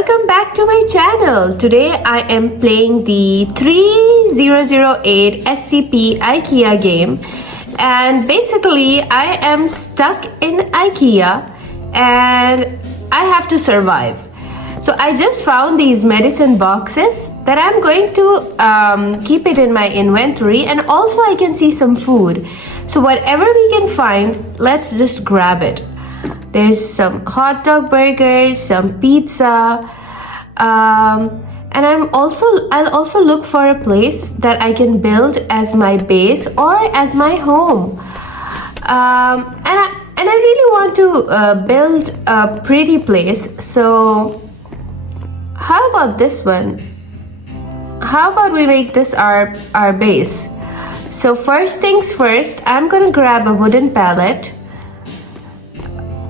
welcome back to my channel. Today I am playing the 3008 SCP IKEA game, and basically I am stuck in IKEA and I have to survive. So I just found these medicine boxes that I'm going to keep it in my inventory, and also I can see some food. So whatever we can find, let's just grab it. There's some hot dog burgers, some pizza, and I'll also look for a place that I can build as my base or as my home. And I really want to build a pretty place. So how about this one? How about we make this our base? So first things first, I'm gonna grab a wooden pallet.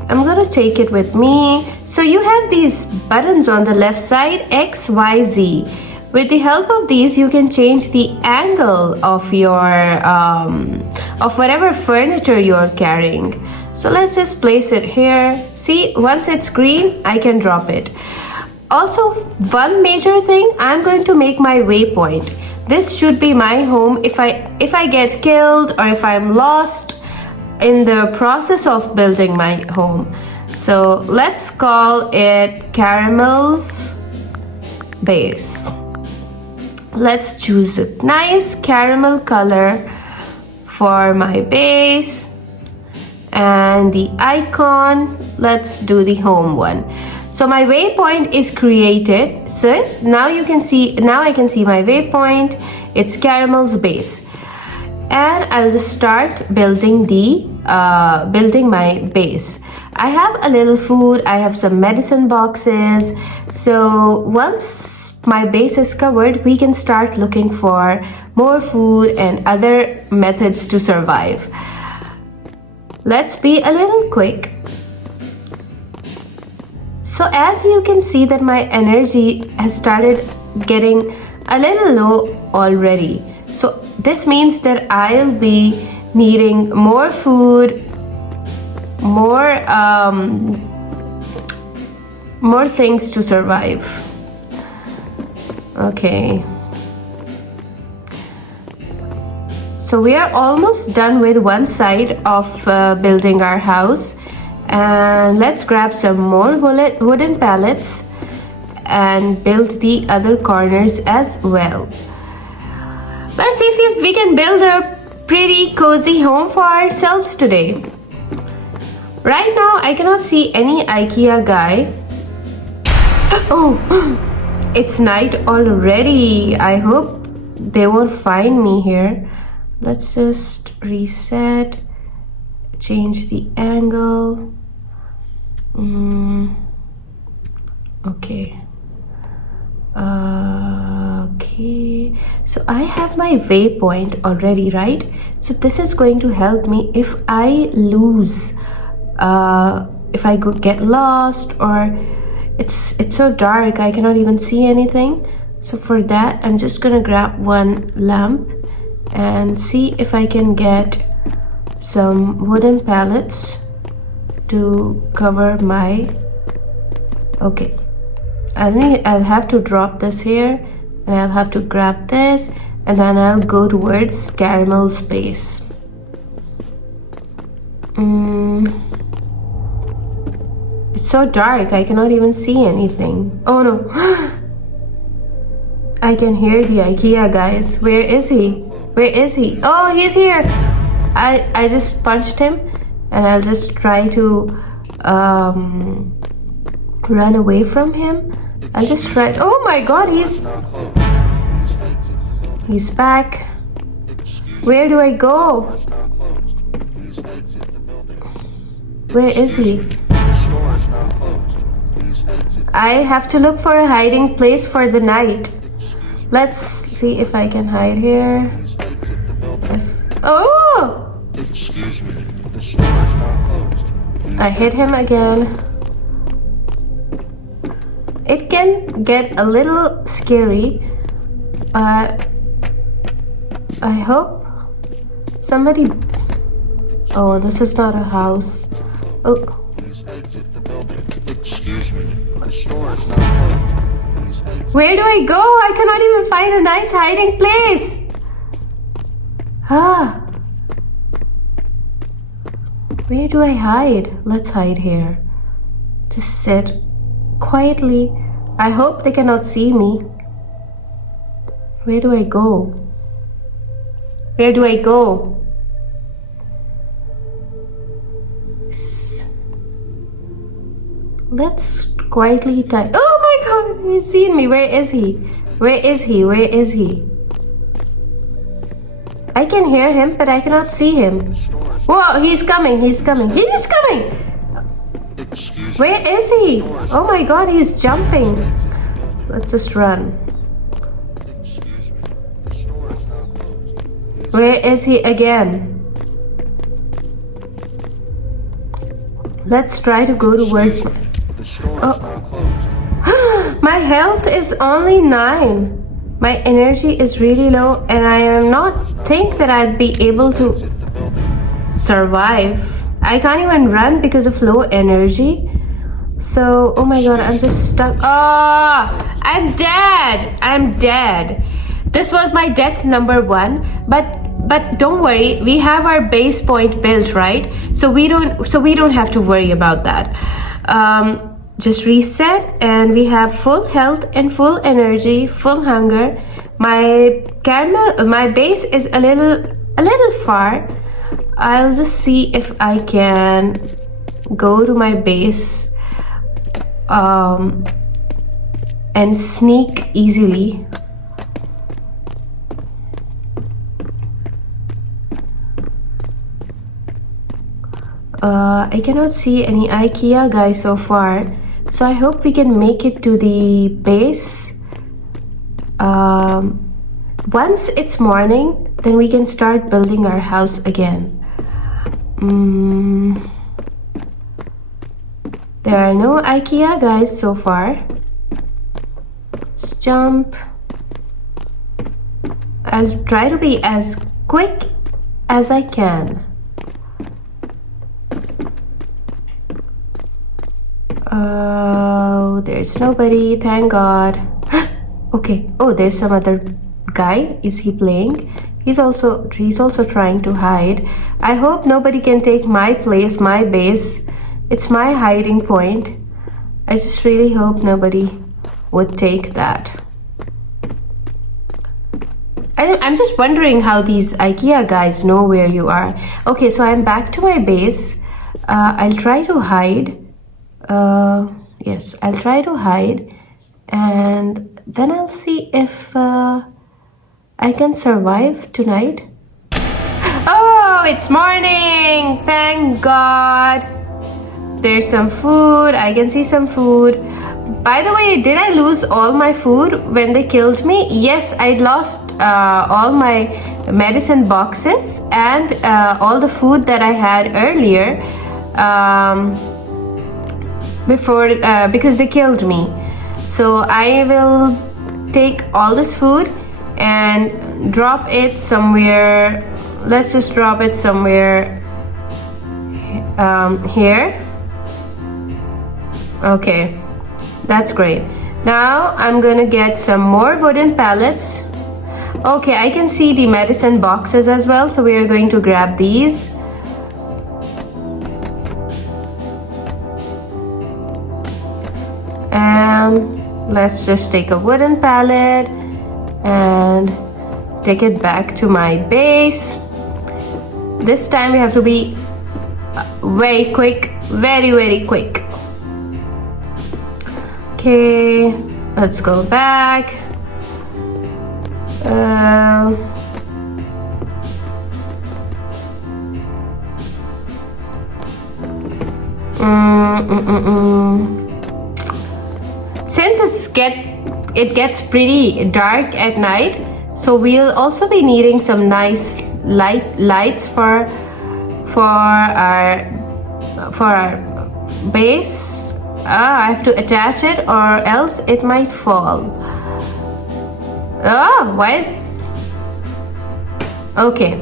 I'm gonna take it with me. So you have these buttons on the left side, X, Y, Z. With the help of these, you can change the angle of your of whatever furniture you're carrying. So let's just place it here. See, once it's green, I can drop it. Also, one major thing, I'm going to make my waypoint. This should be my home if I get killed or if I'm lost in the process of building my home. So let's call it Caramel's base. Let's choose a nice caramel color for my base, and the icon, let's do the home one. So my waypoint is created. So now I can see my waypoint. It's Caramel's base. And I'll just start building my base. I have a little food, I have some medicine boxes. So once my base is covered, we can start looking for more food and other methods to survive. Let's be a little quick. So as you can see that my energy has started getting a little low already. So this means that I'll be needing more food, more things to survive. Okay. So we are almost done with one side of building our house. And let's grab some more wooden pallets and build the other corners as well. Let's see if we can build a pretty cozy home for ourselves today. Right now, I cannot see any IKEA guy. Oh, it's night already. I hope they won't find me here. Let's just reset, change the angle. Okay. Okay, so I have my waypoint already, right? So this is going to help me if I lose, if I get lost, or it's so dark I cannot even see anything. So for that, I'm just gonna grab one lamp and see if I can get some wooden pallets to cover my. Okay, I'll have to drop this here, and I'll have to grab this, and then I'll go towards Caramel's base. It's so dark, I cannot even see anything. Oh no! I can hear the IKEA guys. Where is he? Where is he? Oh, he's here! I just punched him, and I'll just try to run away from him. I'll just try. Oh my god, he's back. Where do I go? Where is he? I have to look for a hiding place for the night. Let's see if I can hide here. Oh! I hit him again. It can get a little scary, but I hope somebody. Oh, this is not a house. Oh. Where do I go? I cannot even find a nice hiding place. Ah. Where do I hide? Let's hide here. Just sit quietly. I hope they cannot see me. Where do I go? Where do I go? Let's quietly type. Oh my god, he's seen me. Where is he? Where is he? Where is he? I can hear him, but I cannot see him. Whoa, he's coming. He's coming. He is coming. Where is he? Oh my god, he's jumping. Let's just run. Where is he again? Let's try to go towards my... Oh. My health is only 9. My energy is really low and I am not think that I'd be able to survive. I can't even run because of low energy. So, oh my god, I'm just stuck. Ah, I'm dead. I'm dead. This was my death number 1, but don't worry, we have our base point built, right? So we don't have to worry about that. Just reset and we have full health and full energy, full hunger. My base is a little far. I'll just see if I can go to my base and sneak easily. I cannot see any IKEA guys so far, so I hope we can make it to the base. Once it's morning, then we can start building our house again. There are no IKEA guys so far. Let's jump. I'll try to be as quick as I can. Oh, there's nobody, thank God. Okay, oh, there's some other guy. Is he playing? He's also trying to hide. I hope nobody can take my place, my base. It's my hiding point. I just really hope nobody would take that. I'm just wondering how these IKEA guys know where you are. Okay, so I'm back to my base. I'll try to hide. Yes, I'll try to hide. And then I'll see if I can survive tonight. Oh, it's morning! Thank God! There's some food. I can see some food. By the way, did I lose all my food when they killed me? Yes, I lost all my medicine boxes and all the food that I had earlier before because they killed me. So I will take all this food and drop it somewhere. Let's just drop it somewhere here. Okay, that's great. Now I'm gonna get some more wooden pallets. Okay, I can see the medicine boxes as well, so we are going to grab these. And let's just take a wooden pallet and take it back to my base. This time we have to be very quick, very quick. Okay, let's go back. Since it gets pretty dark at night, so we'll also be needing some nice lights for our base. I have to attach it or else it might fall. Why is... Okay.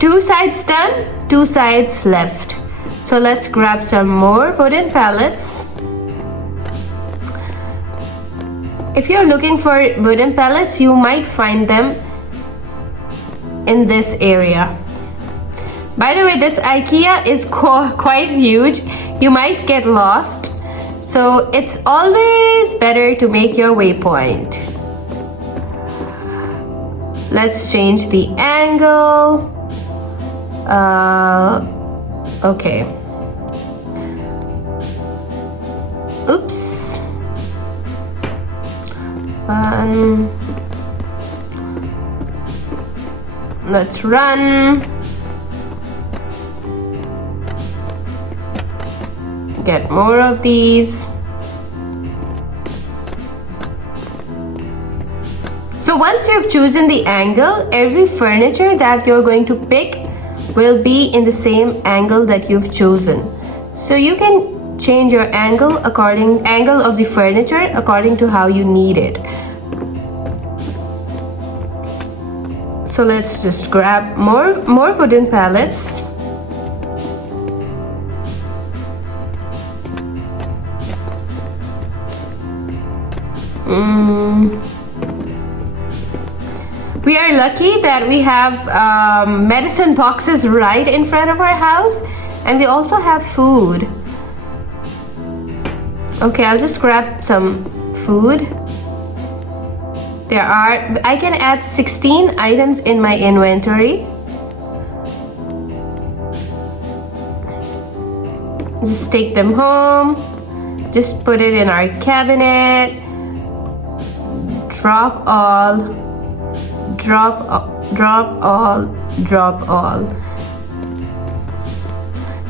2 sides done, 2 sides left. So let's grab some more wooden pallets. if you're looking for wooden pallets, you might find them in this area. By the way, this IKEA is quite huge. You might get lost, so it's always better to make your waypoint. Let's change the angle. Okay. Oops. Let's run. Get more of these. So once you've chosen the angle, every furniture that you're going to pick will be in the same angle that you've chosen. So you can change your angle of the furniture according to how you need it. So let's just grab more wooden pallets. We are lucky that we have medicine boxes right in front of our house, and we also have food. Okay, I'll just grab some food. I can add 16 items in my inventory. Just take them home. Just put it in our cabinet. Drop all. Drop all. Drop all.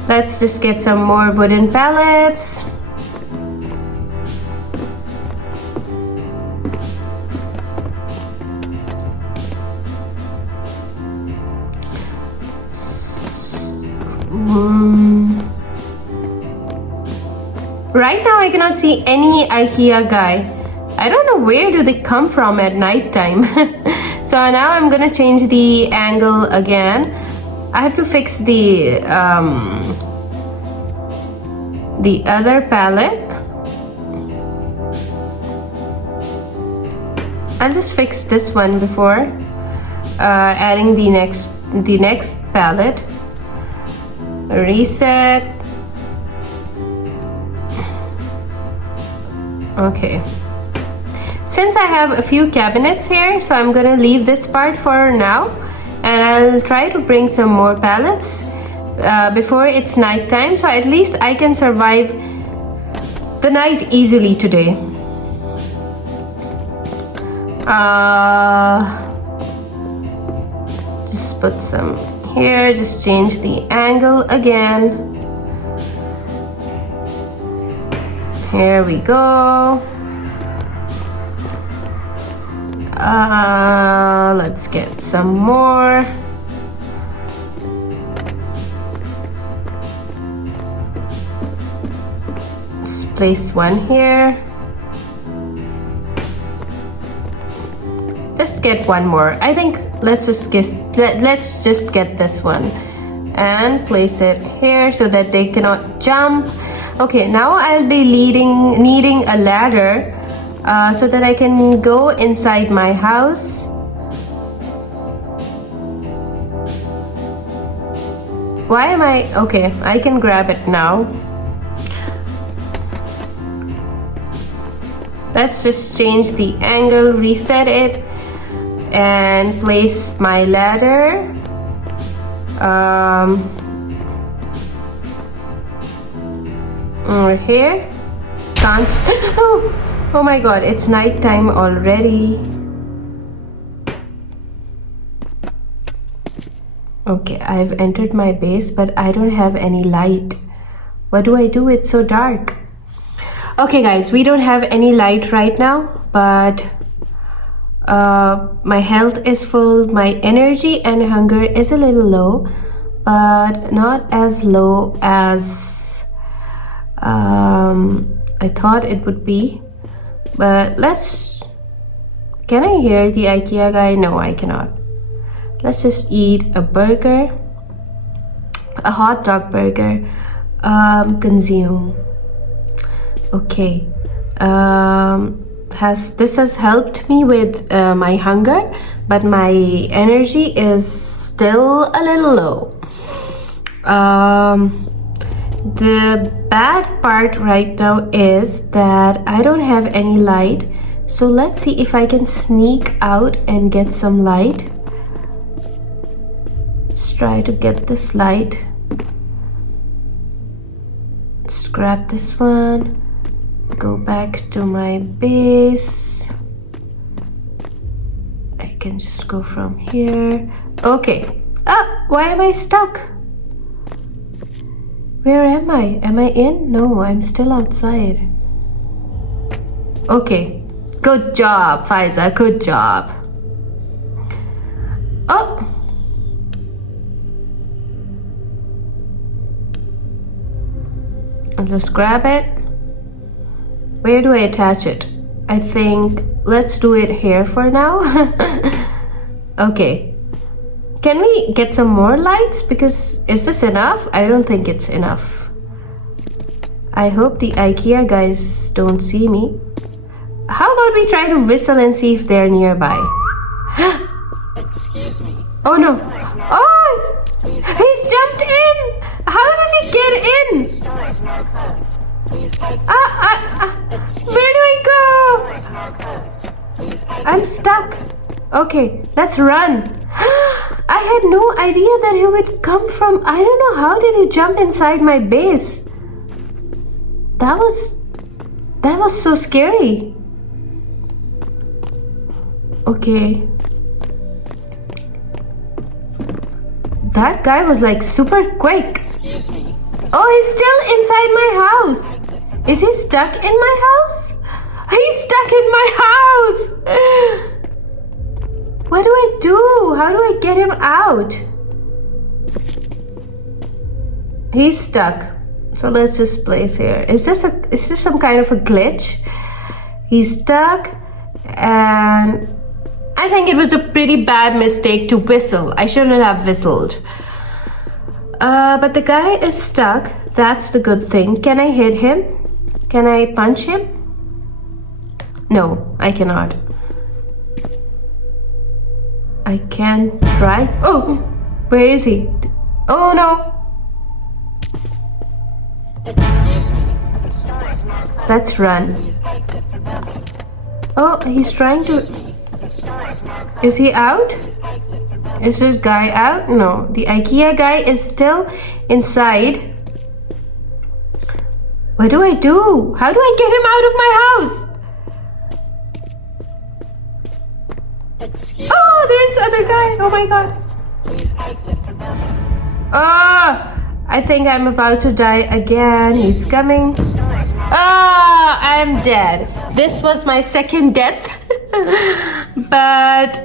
Let's just get some more wooden pallets. Right now I cannot see any IKEA guy. I don't know where do they come from at night time. So now I'm gonna change the angle again. I have to fix the other palette. I'll just fix this one before adding the next palette. Reset. Okay. Since I have a few cabinets here, so I'm gonna leave this part for now, and I'll try to bring some more pallets before it's night time, so at least I can survive the night easily today. Just put some here, just change the angle again. Here we go. Let's get some more. Let's place one here. Just get one more. I think let's just get this one and place it here so that they cannot jump. Okay, now I'll be needing a ladder so that I can go inside my house. Why am I... Okay, I can grab it now. Let's just change the angle, reset it, and place my ladder. Over here. Can't... Oh my god, it's night time already. Okay, I've entered my base, but I don't have any light. What do I do? It's so dark. Okay guys, we don't have any light right now, but my health is full, my energy and hunger is a little low, but not as low as I thought it would be. But can I hear the IKEA guy? No, I cannot. Let's just eat a burger, a hot dog burger. Consume. Okay. has helped me with my hunger, but my energy is still a little low. The bad part right now is that I don't have any light. So let's see if I can sneak out and get some light. Let's try to get this light. Let's grab this one. Go back to my base. I can just go from here. Okay. Ah, why am I stuck? Where am I? Am I in? No, I'm still outside. Okay. Good job, Faiza. Good job. Oh. I'll just grab it. Where do I attach it? I think let's do it here for now. Okay. Can we get some more lights? Because is this enough? I don't think it's enough. I hope the IKEA guys don't see me. How about we try to whistle and see if they're nearby? Excuse me. Oh no. Oh! He's jumped in! How did he get in? Where do I go? I'm stuck. Okay, let's run. I had no idea that he would come from. I don't know, how did he jump inside my base? That was so scary. Okay. That guy was like super quick. Excuse me. Oh, he's still inside my house. Is he stuck in my house? He's stuck in my house. What do I do? How do I get him out? He's stuck. So let's just place here. Is this some kind of a glitch? He's stuck, and I think it was a pretty bad mistake to whistle. I shouldn't have whistled. But the guy is stuck. That's the good thing. Can I hit him? Can I punch him? No, I cannot. I can try. Oh, where is he? Oh no. Excuse me. The store is now closed. Let's run. Please exit the building. Oh, he's trying to. The store is now closed. Is he out? Please exit the building. Is this guy out? No, the IKEA guy is still inside. What do I do? How do I get him out of my house? Excuse Oh, there's the other guy. Oh my god. Please exit the building. Ah, I think I'm about to die again. He's coming. The store is now Ah, I'm dead. This was my second death. But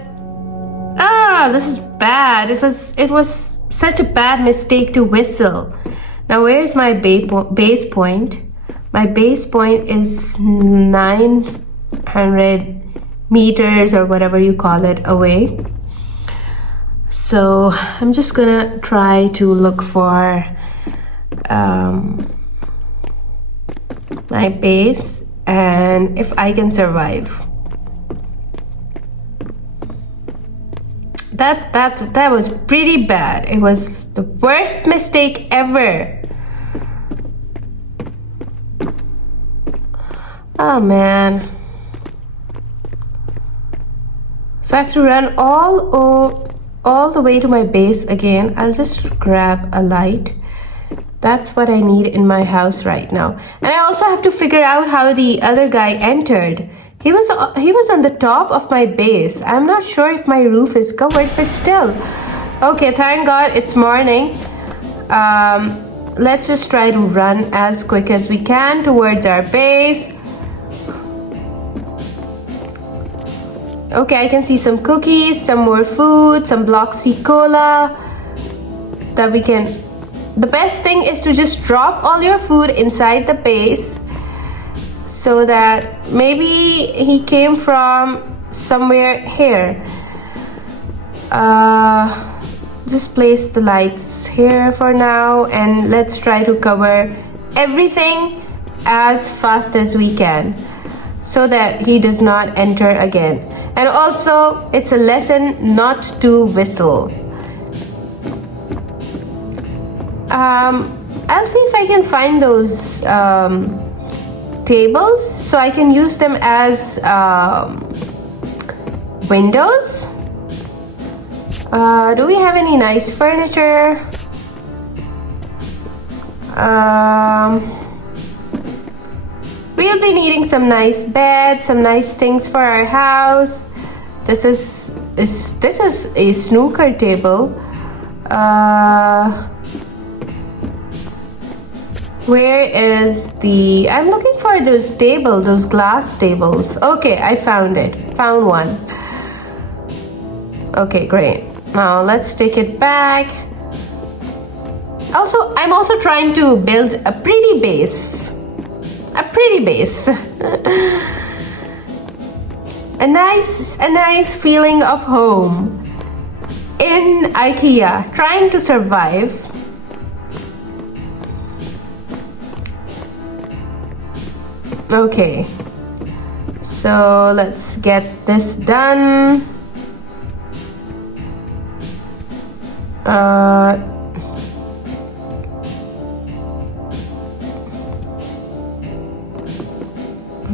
this is bad. It was such a bad mistake to whistle. Now where's my base point? My base point is 900 meters or whatever you call it away. So I'm just gonna try to look for my base and if I can survive. That was pretty bad. It was the worst mistake ever. Oh man. So I have to run all the way to my base again. I'll just grab a light. That's what I need in my house right now. And I also have to figure out how the other guy entered. He was on the top of my base. I'm not sure if my roof is covered, but still. Okay, thank God it's morning. Let's just try to run as quick as we can towards our base. Okay, I can see some cookies, some more food, some Block C cola that we can. The best thing is to just drop all your food inside the base so that maybe he came from somewhere here. Just place the lights here for now and let's try to cover everything as fast as we can. so that he does not enter again. And also, it's a lesson not to whistle. I'll see if I can find those tables so I can use them as windows. Do we have any nice furniture? We'll be needing some nice beds, some nice things for our house. This is a snooker table. Where is the... I'm looking for those tables, those glass tables. Okay, I found it. Found one. Okay, great. Now let's take it back. Also, I'm also trying to build a pretty base. A pretty base. a nice feeling of home in IKEA, trying to survive. Okay, so let's get this done.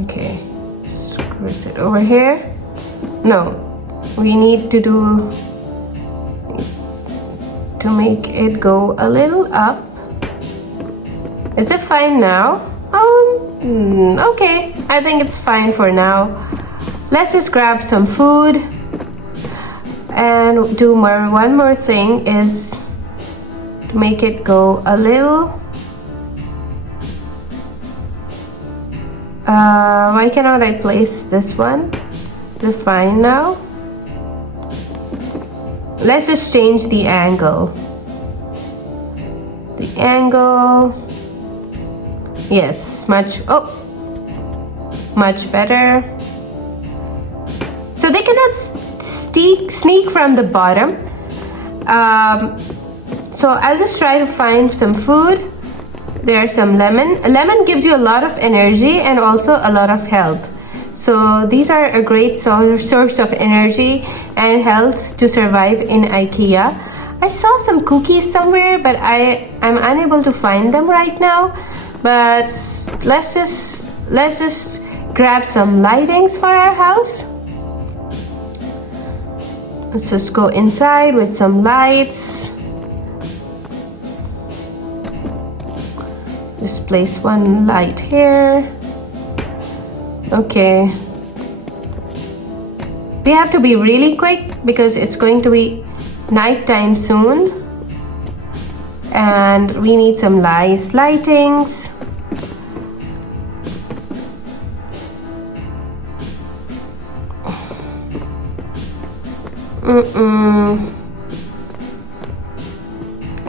Okay, screws it over here. No, we need to make it go a little up. Is it fine now? Okay, I think it's fine for now. Let's just grab some food and do one more thing is to make it go a little. Why cannot I place this one? Is it fine now? Let's just change the angle. The angle. Yes, much better. So they cannot sneak from the bottom. So I'll just try to find some food. There's some lemon. Lemon gives you a lot of energy and also a lot of health. So these are a great source of energy and health to survive in IKEA. I saw some cookies somewhere, but I'm unable to find them right now. But let's just grab some lightings for our house. Let's just go inside with some lights. Just place one light here. Okay. We have to be really quick because it's going to be nighttime soon. And we need some nice lightings.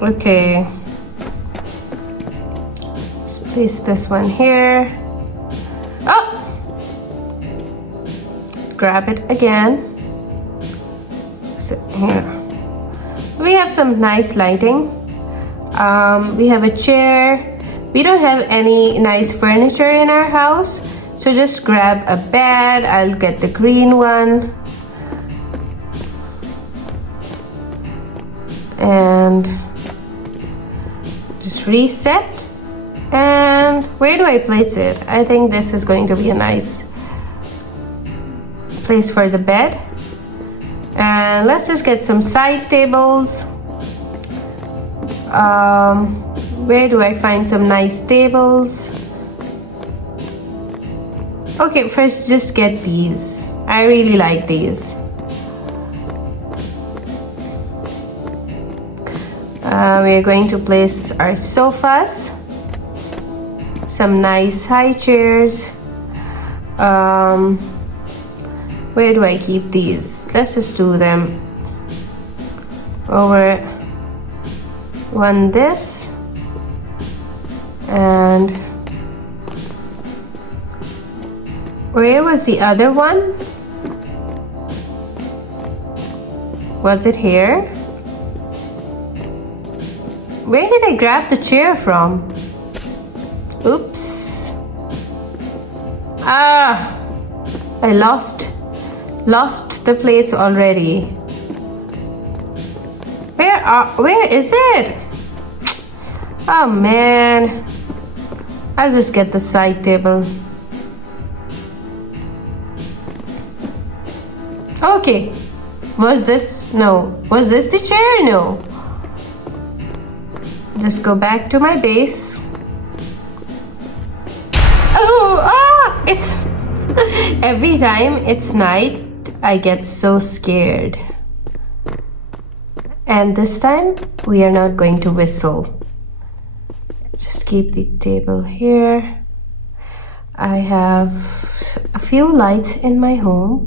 Okay. Let's place this one here. Oh! Grab it again. Sit here. We have some nice lighting. We have a chair. We don't have any nice furniture in our house, so just grab a bed. I'll get the green one. And just reset. And where do I place it? I think this is going to be a nice place for the bed. And let's just get some side tables. Where do I find some nice tables? Okay, first just get these. I really like these. We're going to place our sofas, some nice high chairs. Where do I keep these? Let's just do them over one this and where was the other one? Was it here? Where did I grab the chair from? Oops. I lost the place already. Where is it? Oh man. I'll just get the side table. Okay. Was this the chair? No. Just go back to my base. It's every time it's night, I get so scared. And this time, we are not going to whistle. Just keep the table here. I have a few lights in my home.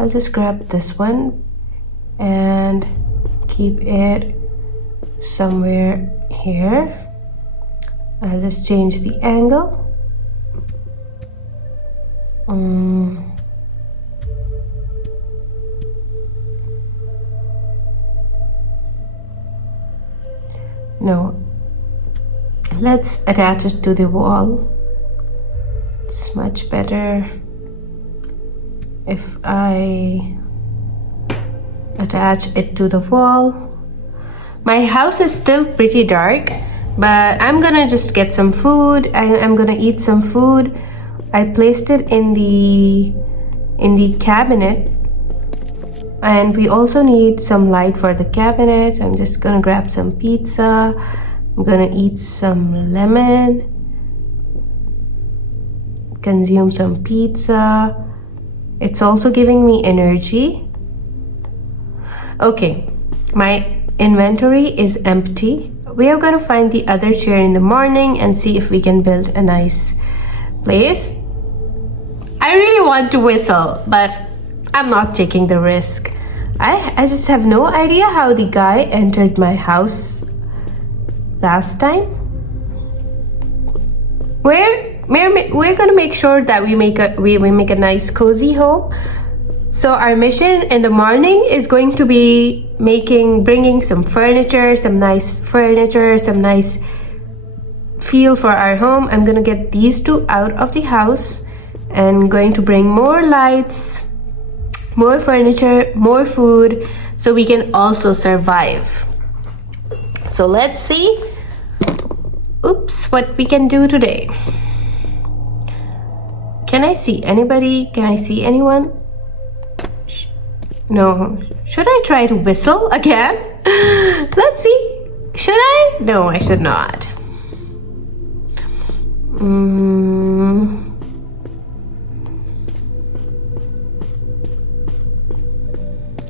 I'll just grab this one and keep it somewhere here. I'll just change the angle. No, let's attach it to the wall. It's much better if I attach it to the wall. My house is still pretty dark, but I'm gonna just get some food. I'm gonna eat some food. I placed it in the cabinet, and we also need some light for the cabinet. I'm just gonna grab some pizza. I'm gonna eat some lemon, consume some pizza. It's also giving me energy. Okay, my inventory is empty. We are gonna find the other chair in the morning and see if we can build a nice place. I really want to whistle, but I'm not taking the risk. I just have no idea how the guy entered my house last time. We're gonna make sure that we make a nice cozy home. So our mission in the morning is going to be bringing some furniture, some nice feel for our home. I'm gonna get these two out of the house and going to bring more lights, more furniture, more food, so we can also survive. So let's see, what we can do today. Can I see anybody? Can I see anyone? No. Should I try to whistle again? Let's see. Should I? No, I should not.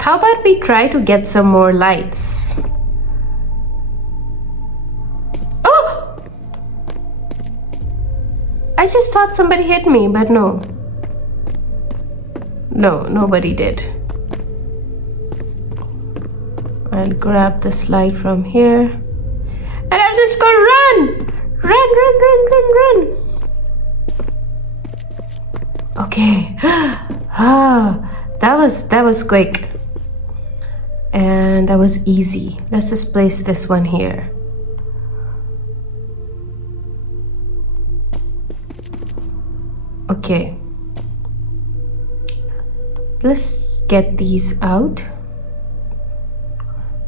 How about we try to get some more lights? Oh! I just thought somebody hit me, but no. No, nobody did. I'll grab this light from here. And I'll just go run! Run! Okay. That was quick. And that was easy. Let's just place this one here. Okay. Let's get these out.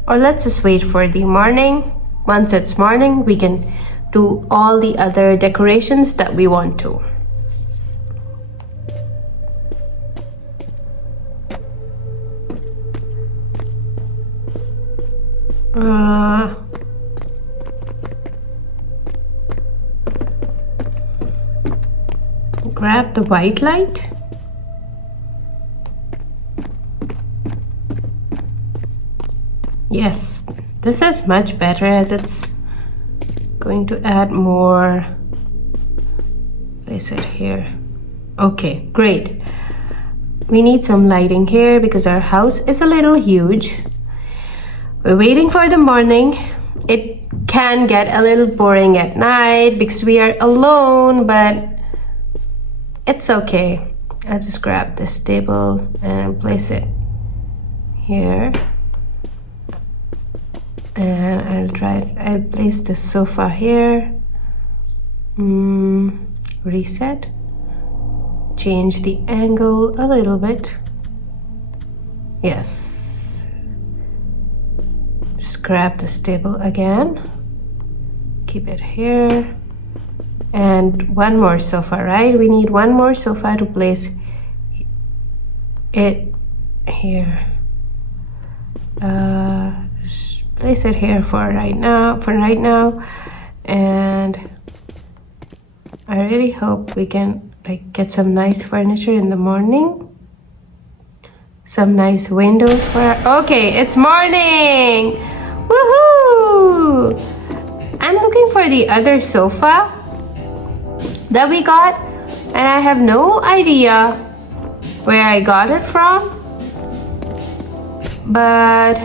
Or let's just wait for the morning. Once it's morning, we can do all the other decorations that we want to. Grab the white light. Yes, this is much better as it's going to add more. Place it here. Okay, great. We need some lighting here because our house is a little huge. We're waiting for the morning. It can get a little boring at night because we are alone, but it's okay. I'll just grab this table and place it here. And I'll place the sofa here. Reset. change the angle a little bit. Yes. Just grab this table again. Keep it here. And one more sofa, right? We need one more sofa to place it here. Just place it here for right now. And I really hope we can get some nice furniture in the morning. Some nice windows for okay, it's morning! Woohoo! I'm looking for the other sofa that we got, and I have no idea where I got it from. But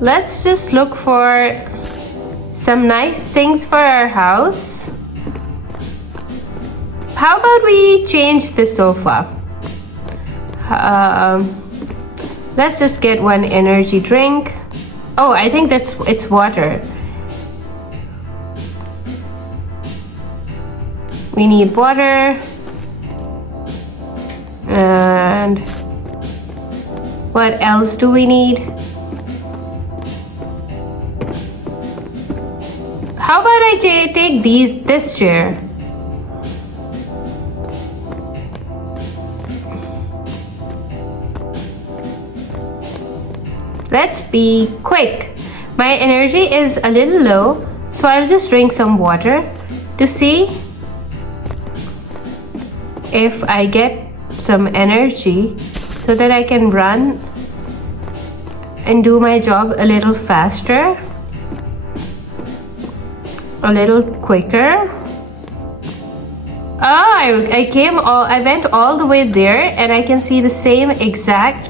let's just look for some nice things for our house. How about we change the sofa? Let's just get one energy drink. Oh, I think it's water. We need water. And what else do we need? How about I take this chair? Let's be quick. My energy is a little low, so I'll just drink some water to see if I get some energy so that I can run and do my job a little faster, a little quicker. I went all the way there, and I can see the same exact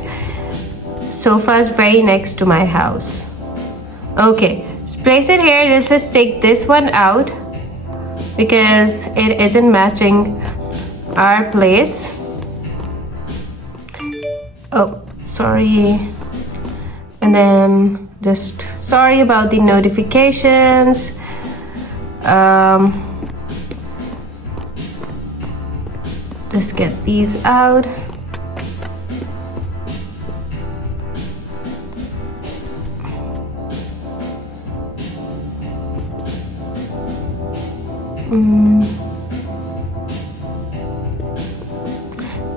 sofas very next to my house. Okay, let's place it here. Let's just take this one out because it isn't matching our place. Oh, sorry. And then just sorry about the notifications. Just get these out.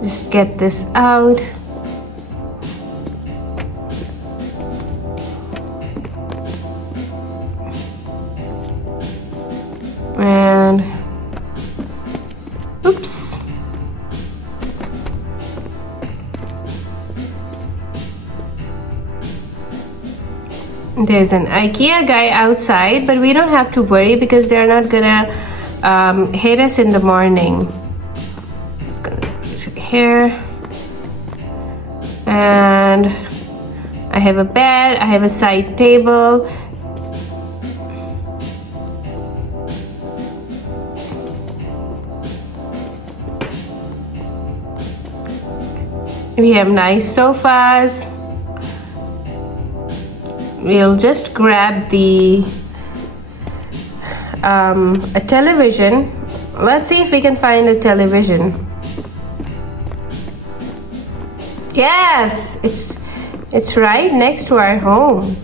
Just get this out. And oops. There's an IKEA guy outside, but we don't have to worry because they're not gonna hit us in the morning. It's gonna place it here. And I have a bed, I have a side table. We have nice sofas. We'll just grab a television. Let's see if we can find a television. Yes, it's right next to our home.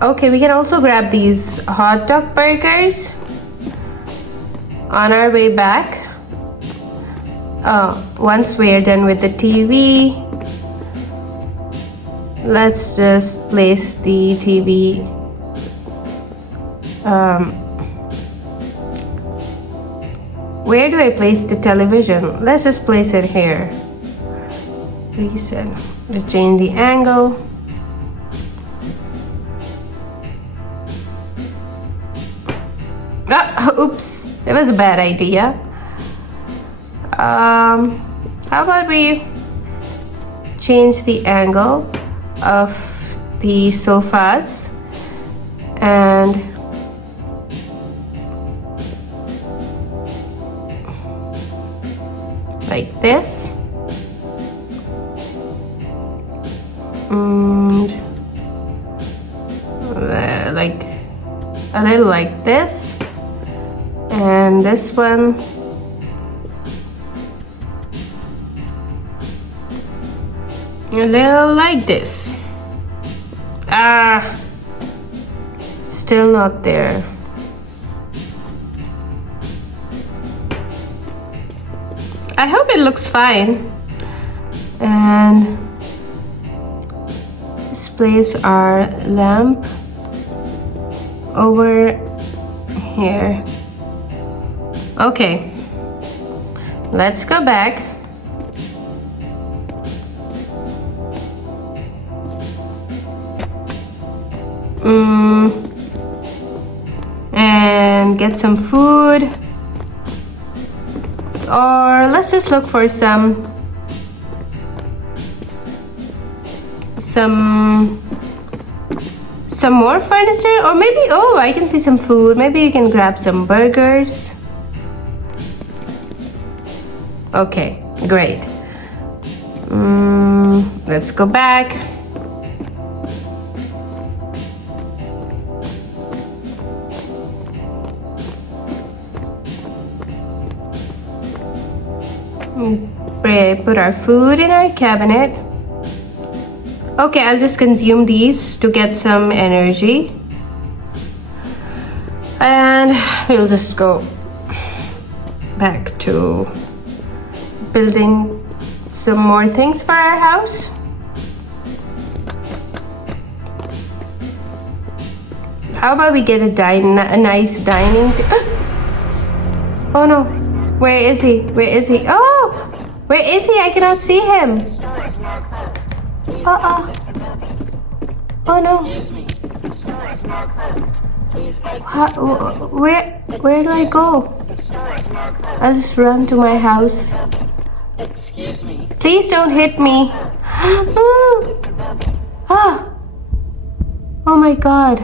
Okay, we can also grab these hot dog burgers on our way back. Once we're done with the TV, let's just place the TV where do I place the television? Let's just place it here. Reset. Let's change the angle. Oops, that was a bad idea. How about we change the angle of the sofas and like this, and like a little like this, and this one A little like this. Ah, still not there. I hope it looks fine. And let's place our lamp over here. Okay, let's go back. And get some food, or let's just look for some more furniture, or maybe, oh, I can see some food. Maybe you can grab some burgers. Okay, great. Let's go back. Put our food in our cabinet. Okay, I'll just consume these to get some energy. And we'll just go back to building some more things for our house. How about we get a nice dining? Oh no, where is he? Where is he? Oh, where is he? I cannot see him. Store is now closed. Please Uh-oh. exit the building. Oh no. Excuse me. The store is now closed. Please exit How, the building. where do I go? The store is now closed. I'll just run to my house. Excuse me. Please don't hit me. Exit the building. Ah. Oh my god.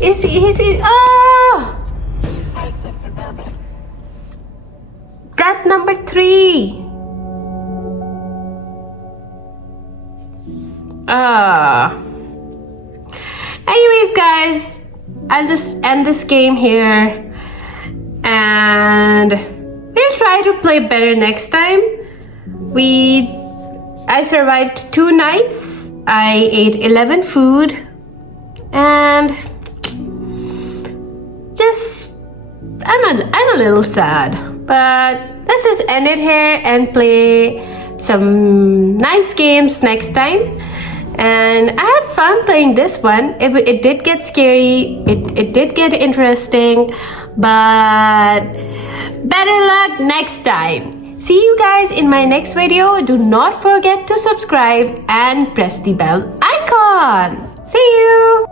Is he? Ah! Please exit the building. Got number 3. Anyways, guys, I'll just end this game here, and we'll try to play better next time. I survived 2 nights. I ate 11 food, and just I'm a little sad, but let's just end it here and play some nice games next time. And I had fun playing this one. It did get scary, it did get interesting, but better luck next time. See you guys in my next video. Do not forget to subscribe and press the bell icon. See you!